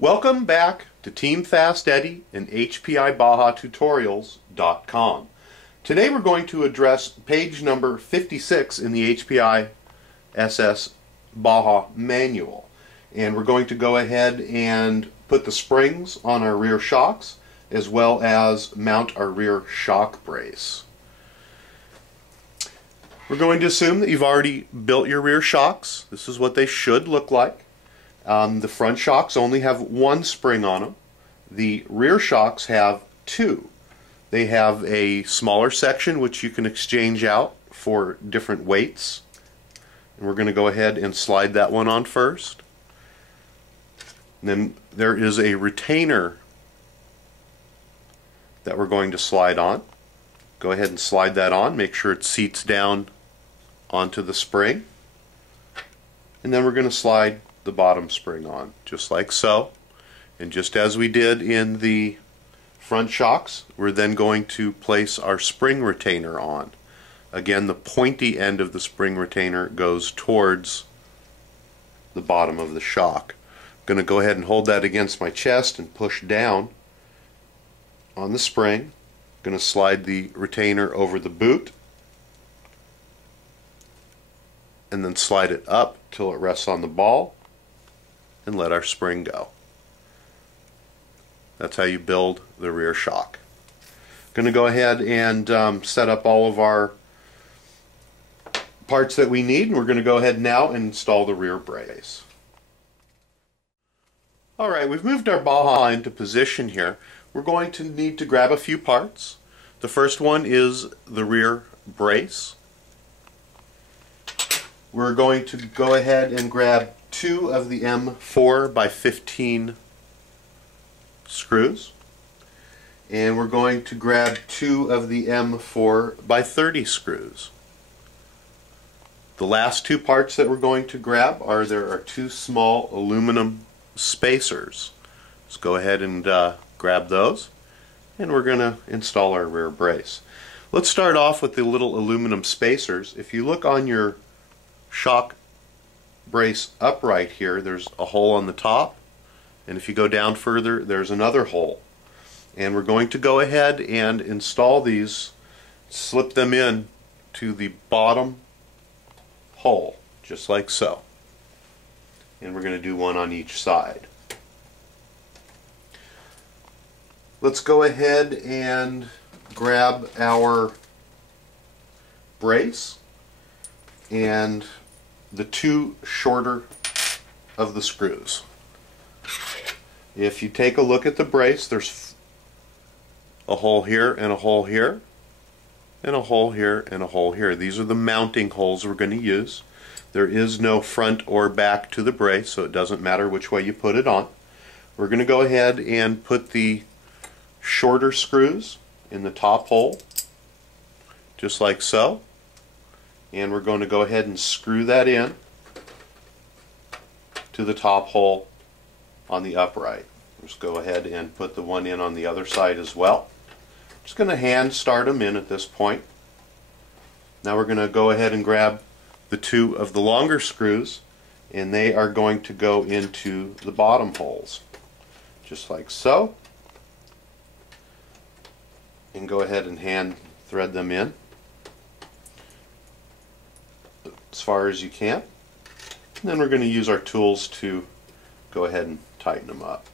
Welcome back to Team Fast Eddy and HPI Baja Tutorials.com. Today we're going to address page number 56 in the HPI SS Baja manual. And we're going to go ahead and put the springs on our rear shocks as well as mount our rear shock brace. We're going to assume that you've already built your rear shocks. This is what they should look like. The front shocks only have one spring on them. The rear shocks have two. They have a smaller section which you can exchange out for different weights. And we're going to go ahead and slide that one on first. And then there is a retainer that we're going to slide on. Go ahead and slide that on. Make sure it seats down onto the spring. And then we're going to slide the bottom spring on, just like so. And just as we did in the front shocks, we're then going to place our spring retainer on. Again, the pointy end of the spring retainer goes towards the bottom of the shock. I'm going to go ahead and hold that against my chest and push down on the spring. I'm going to slide the retainer over the boot and then slide it up till it rests on the ball and let our spring go. That's how you build the rear shock. Going to go ahead and set up all of our parts that we need, and we're going to go ahead now and install the rear brace. Alright, we've moved our Baja into position here. We're going to need to grab a few parts. The first one is the rear brace. We're going to go ahead and grab two of the M4 by 15 screws, and we're going to grab two of the M4 by 30 screws. The last two parts that we're going to grab there are two small aluminum spacers. Let's go ahead and grab those, and we're going to install our rear brace. Let's start off with the little aluminum spacers. If you look on your shock brace upright here, there's a hole on the top, and if you go down further there's another hole, and we're going to go ahead and install these, slip them in to the bottom hole just like so, and we're going to do one on each side. Let's go ahead and grab our brace and the two shorter of the screws. If you take a look at the brace, there's a hole here and a hole here and a hole here and a hole here. These are the mounting holes we're going to use. There is no front or back to the brace, so it doesn't matter which way you put it on. We're going to go ahead and put the shorter screws in the top hole just like so, and we're going to go ahead and screw that in to the top hole on the upright. Just go ahead and put the one in on the other side as well. Just going to hand start them in at this point. Now we're going to go ahead and grab the two of the longer screws, and they are going to go into the bottom holes just like so, and go ahead and hand thread them in as far as you can. And then we're going to use our tools to go ahead and tighten them up.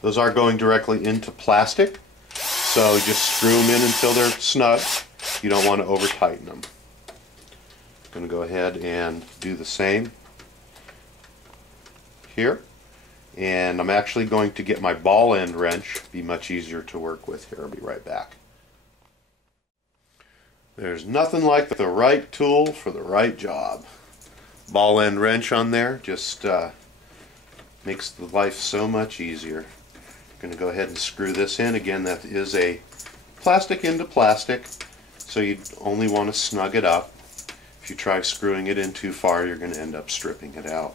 Those are going directly into plastic, so just screw them in until they're snug. You don't want to over tighten them. I'm going to go ahead and do the same here, and I'm actually going to get my ball end wrench. Be much easier to work with here. I'll be right back. There's nothing like the right tool for the right job. Ball end wrench on there just makes the life so much easier. I'm going to go ahead and screw this in. Again, that is a plastic into plastic, so you only want to snug it up. If you try screwing it in too far, you're going to end up stripping it out.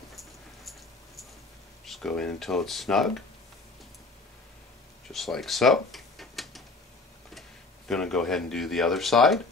Just go in until it's snug, just like so. Going to go ahead and do the other side.